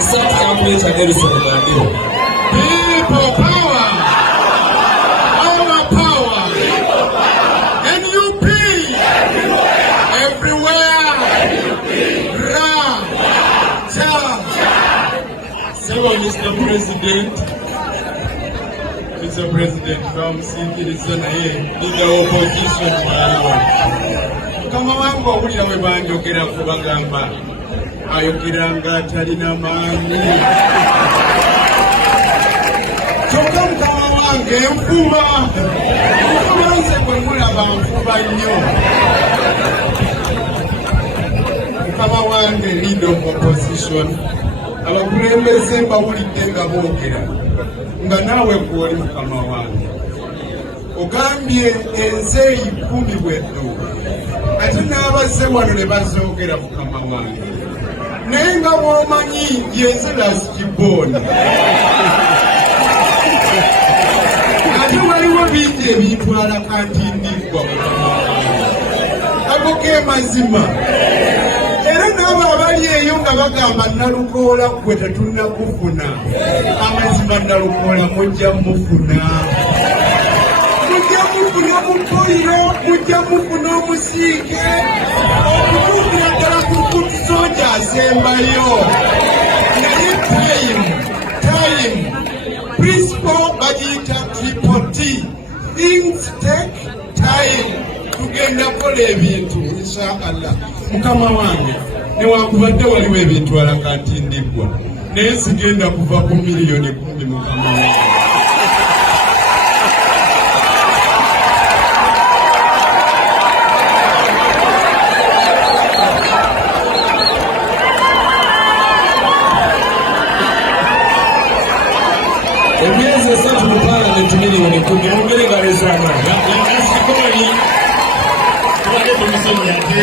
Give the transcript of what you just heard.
exact campaign and everything like that. People power. Our power. NUP. Everywhere. Ra. Cha. So, Mr. President. Mr. President, from Citizen here, leader opposition. Kama wangu wawulira we banjogera ku bagamba ayogera nga talina maanyi kyokka mukama wange enfuba nze bwe mulaba nfuba nnyo mukama wange leader of opposition abakulembeze mbawulidde nga boogera nga naawe gwoli mukama wange ogambye enzeeyi 10 bwedduuka ate n'abazze wano ne bazoogera mukama wange naye nga bw'omanyi yenze lasitibooni ate waliwo bingi ebintwala kantindiggwa mukama wange ago ge mazima era n'abo abali eyo nga bagamba nalukoola gwe tetunnakufuna amazima nalukoola mujja mufuna mufuna mupuliro mujja mufuna omusiike okutuukira ddala ku lukutu soja asembayo naye time principal bagiyita triple T things take time tugenda kukola ebintu inshallah mukama wange newankubadde waliwo ebintu alakatindibwa naye sigenda kuva ku miliyoni 10 mukama wange emyezi 3 mu parliament miliyoni 10 ongerega lesana tubadde tumusonyiate